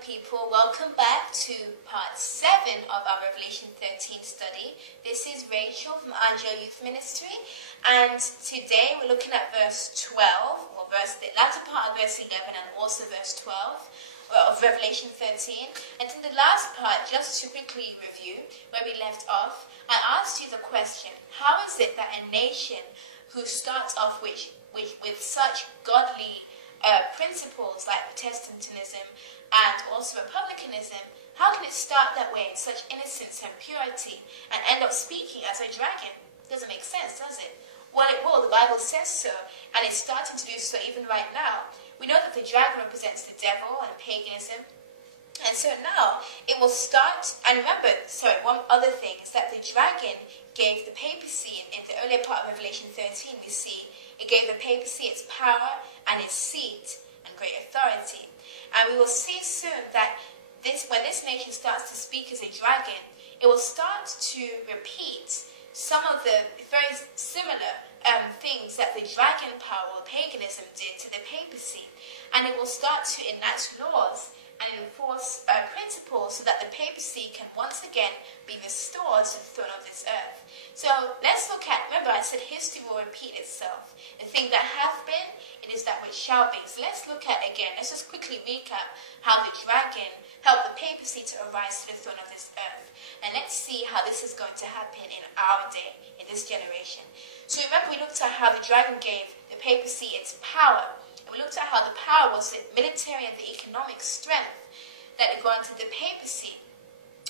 people, welcome back to part 7 of our Revelation 13 study. This is Rachel from Angel Youth Ministry, and today we're looking at verse 12, or the latter part of verse 11 and also verse 12 of Revelation 13. And in the last part, just to quickly review where we left off, I asked you the question, how is it that a nation who starts off with such godly principles like Protestantism and also republicanism, how can it start that way in such innocence and purity and end up speaking as a dragon? Doesn't make sense, does it? Well, it will. The Bible says so, and it's starting to do so even right now. We know that the dragon represents the devil and paganism, and so now it will start. And remember, one other thing is that the dragon gave the papacy, in the earlier part of Revelation 13, we see it gave the papacy its power and its seat and great authority. And we will see soon that when this nation starts to speak as a dragon, it will start to repeat some of the very similar things that the dragon power or paganism did to the papacy. And it will start to enact laws and enforce principles so that the papacy can once again be restored to the throne of this earth. So let's look at, remember I said history will repeat itself. The thing that hath been, it is that which shall be. So let's look at again, let's just quickly recap how the dragon helped the papacy to arise to the throne of this earth. And let's see how this is going to happen in our day, in this generation. So remember we looked at how the dragon gave the papacy its power. We looked at how the power was the military and the economic strength that had granted the papacy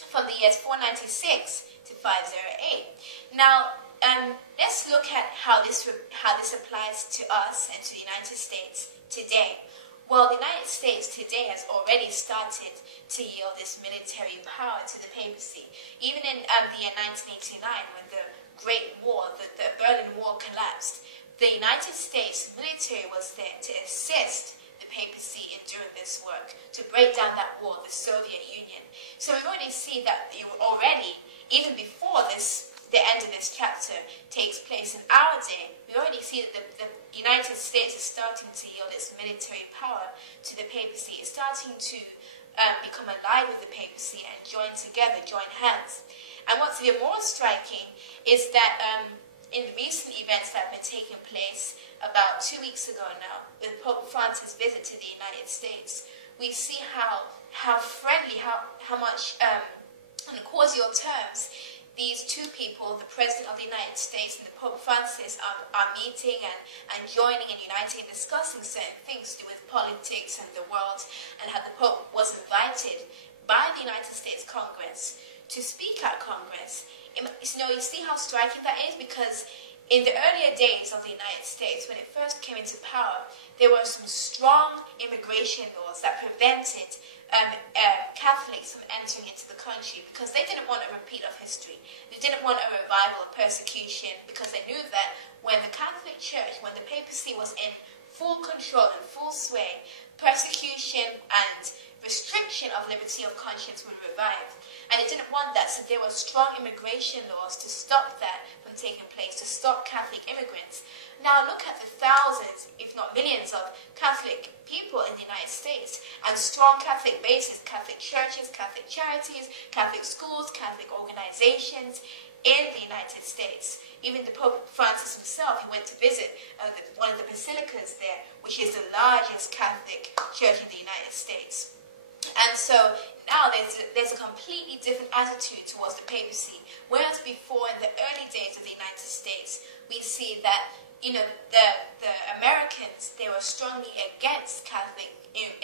from the years 496 to 508. Now, let's look at how this applies to us and to the United States today. Well, the United States today has already started to yield this military power to the papacy. Even in the year 1989, when the Great War, the Berlin Wall collapsed, the United States military was there to assist the papacy in doing this work, to break down that wall, the Soviet Union. So we already see that already, even before the end of this chapter takes place in our day, we already see that the United States is starting to yield its military power to the papacy. It's starting to become allied with the papacy and join hands. And what's even more striking is that in the recent events that have been taking place about 2 weeks ago now, with Pope Francis' visit to the United States, we see how friendly, how much on cordial terms these two people, the President of the United States and the Pope Francis, are meeting and joining and uniting, discussing certain things to do with politics and the world, and how the Pope was invited by the United States Congress to speak at Congress. You see how striking that is? Because in the earlier days of the United States, when it first came into power, there were some strong immigration laws that prevented Catholics from entering into the country because they didn't want a repeat of history. They didn't want a revival of persecution because they knew that when the Catholic Church, when the papacy was in full control and full sway, persecution and restriction of liberty of conscience would revive. And they didn't want that, so there were strong immigration laws to stop that from taking place, to stop Catholic immigrants. Now look at the thousands, if not millions, of Catholic people in the United States, and strong Catholic bases, Catholic churches, Catholic charities, Catholic schools, Catholic organizations in the United States. Even the Pope Francis himself, he went to visit one of the basilicas there, which is the largest Catholic church in the United States. And so now there's a completely different attitude towards the papacy. Whereas before, in the early days of the United States, we see that the Americans, they were strongly against Catholic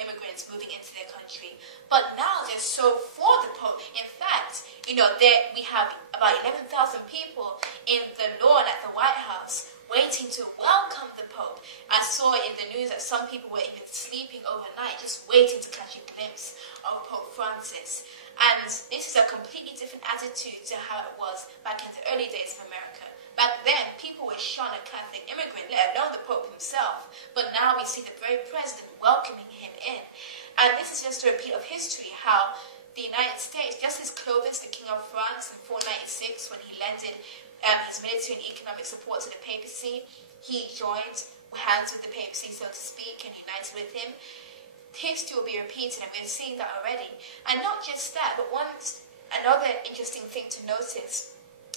immigrants moving into their country. But now they're so for the Pope. In fact, we have about 11,000 people in the lawn at the White House waiting to welcome the Pope. I saw in the news that some people were even sleeping overnight, just waiting to catch a glimpse of Pope Francis. And this is a completely different attitude to how it was back in the early days of America. Back then, people were shunned a Catholic immigrant, let alone the Pope himself. But now we see the very president welcoming him in. And this is just a repeat of history, how the United States, just as Clovis, the King of France, in 496, when he lended his military and economic support to the papacy, he joined hands with the papacy, so to speak, and united with him. history will be repeated, and we're seeing that already. And not just that, but another interesting thing to notice,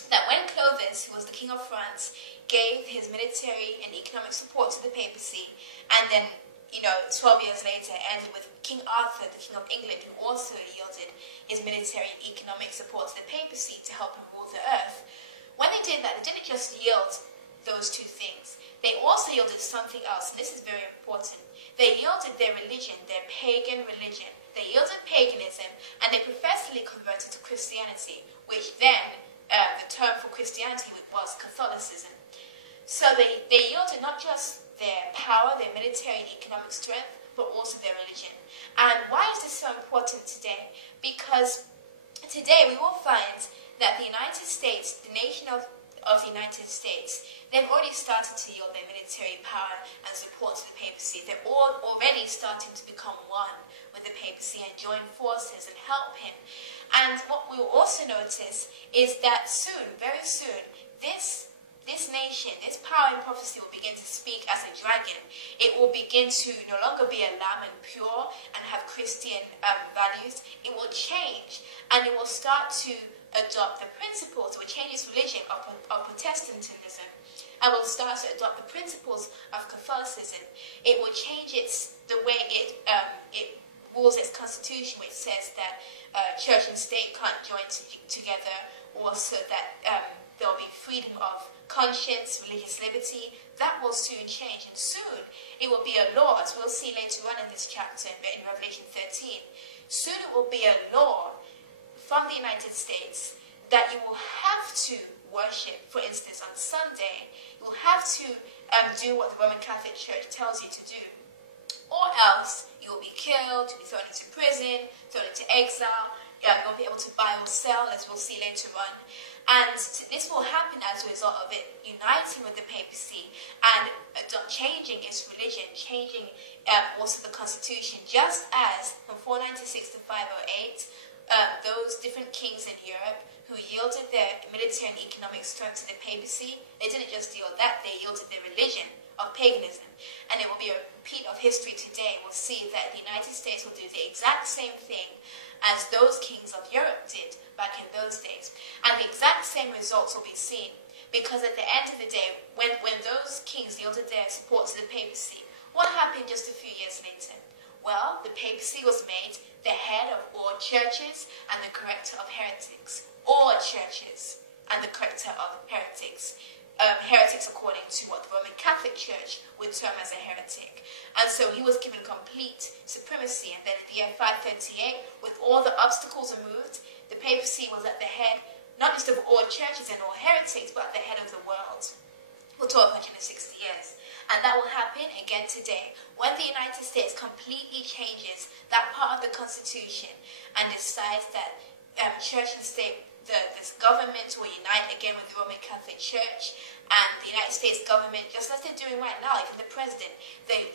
that when Clovis, who was the king of France, gave his military and economic support to the papacy, and then 12 years later ended with King Arthur, the King of England, who also yielded his military and economic support to the papacy to help him rule the earth. When they did that, they didn't just yield those two things. They also yielded something else, and this is very important. They yielded their religion, their pagan religion. They yielded paganism, and they professedly converted to Christianity, which then, the term for Christianity was Catholicism. So they yielded not just their power, their military and economic strength, but also their religion. And why is this so important today? Because today we will find that the United States, the nation of the United States, they've already started to yield their military power and support to the papacy. They're all already starting to become one with the papacy and join forces and help him. And what we will also notice is that soon, very soon, this nation, this power in prophecy will begin to speak as a dragon. It will begin to no longer be a lamb and pure and have Christian values. It will change, and it will start to adopt the principles, it will change its religion of Protestantism, and will start to adopt the principles of Catholicism. It will change the way it rules its constitution, which says that church and state can't join together, also that there will be freedom of conscience, religious liberty. That will soon change, and soon it will be a law, as we'll see later on in this chapter in Revelation 13. Soon it will be a law from the United States that you will have to worship. For instance, on Sunday, you will have to do what the Roman Catholic Church tells you to do, or else you will be killed, you'll be thrown into prison, thrown into exile. You won't be able to buy or sell, as we'll see later on. And this will happen as a result of it uniting with the papacy and changing its religion, changing also the constitution, just as from 496 to 508, those different kings in Europe who yielded their military and economic strength to the papacy, they didn't just yield that, they yielded their religion of paganism. And it will be a repeat of history today. We'll see that the United States will do the exact same thing as those kings of Europe did back in those days. And the exact same results will be seen, because at the end of the day, when those kings yielded their support to the papacy, what happened just a few years later? Well, the papacy was made the head of all churches and the corrector of heretics. All churches and the corrector of heretics. Heretics according to what the Roman Catholic Church would term as a heretic. And so he was given complete supremacy. And then in the year 538, with all the obstacles removed, the papacy was at the head, not just of all churches and all heretics, but at the head of the world for 1260 years. And that will happen again today, when the United States completely changes that part of the Constitution and decides that church and state, this government will unite again with the Roman Catholic Church, and the United States government, just as they're doing right now, even the president, they're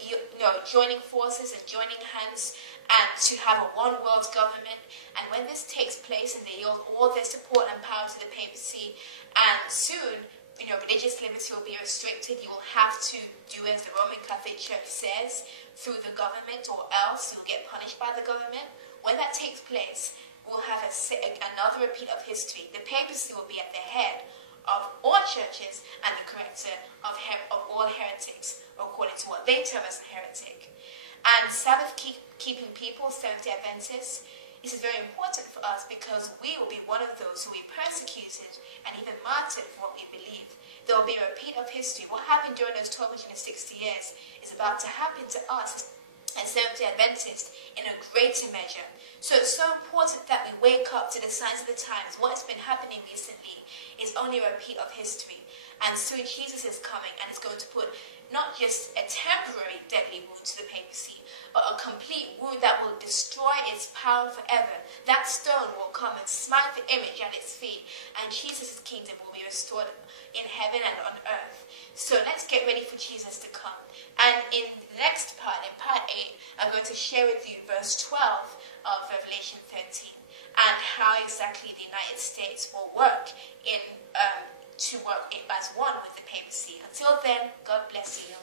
joining forces and joining hands and to have a one world government. And when this takes place and they yield all their support and power to the papacy, and soon religious liberty will be restricted, you will have to do as the Roman Catholic Church says through the government, or else you'll get punished by the government. When that takes place, we'll have another repeat of history. The papacy will be at the head of all churches and the corrector of all heretics, according to what they term as a heretic. And Sabbath-keeping people, Seventh-day Adventists, this is very important for us, because we will be one of those who will be persecuted and even martyred for what we believe. There will be a repeat of history. What happened during those 1260 years is about to happen to us as Seventh-day Adventists in a greater measure. So it's so important that we wake up to the signs of the times. What has been happening recently is only a repeat of history. And soon Jesus is coming, and it's going to put not just a temporary deadly wound to the papacy, but a complete wound that will destroy its power forever. That stone will come and smite the image at its feet, and Jesus' kingdom will be restored in heaven and on earth. So let's get ready for Jesus to come. And in the next part, in part 8, I'm going to share with you verse 12 of Revelation 13, and how exactly the United States will work as one with the papacy. Until then, God bless you.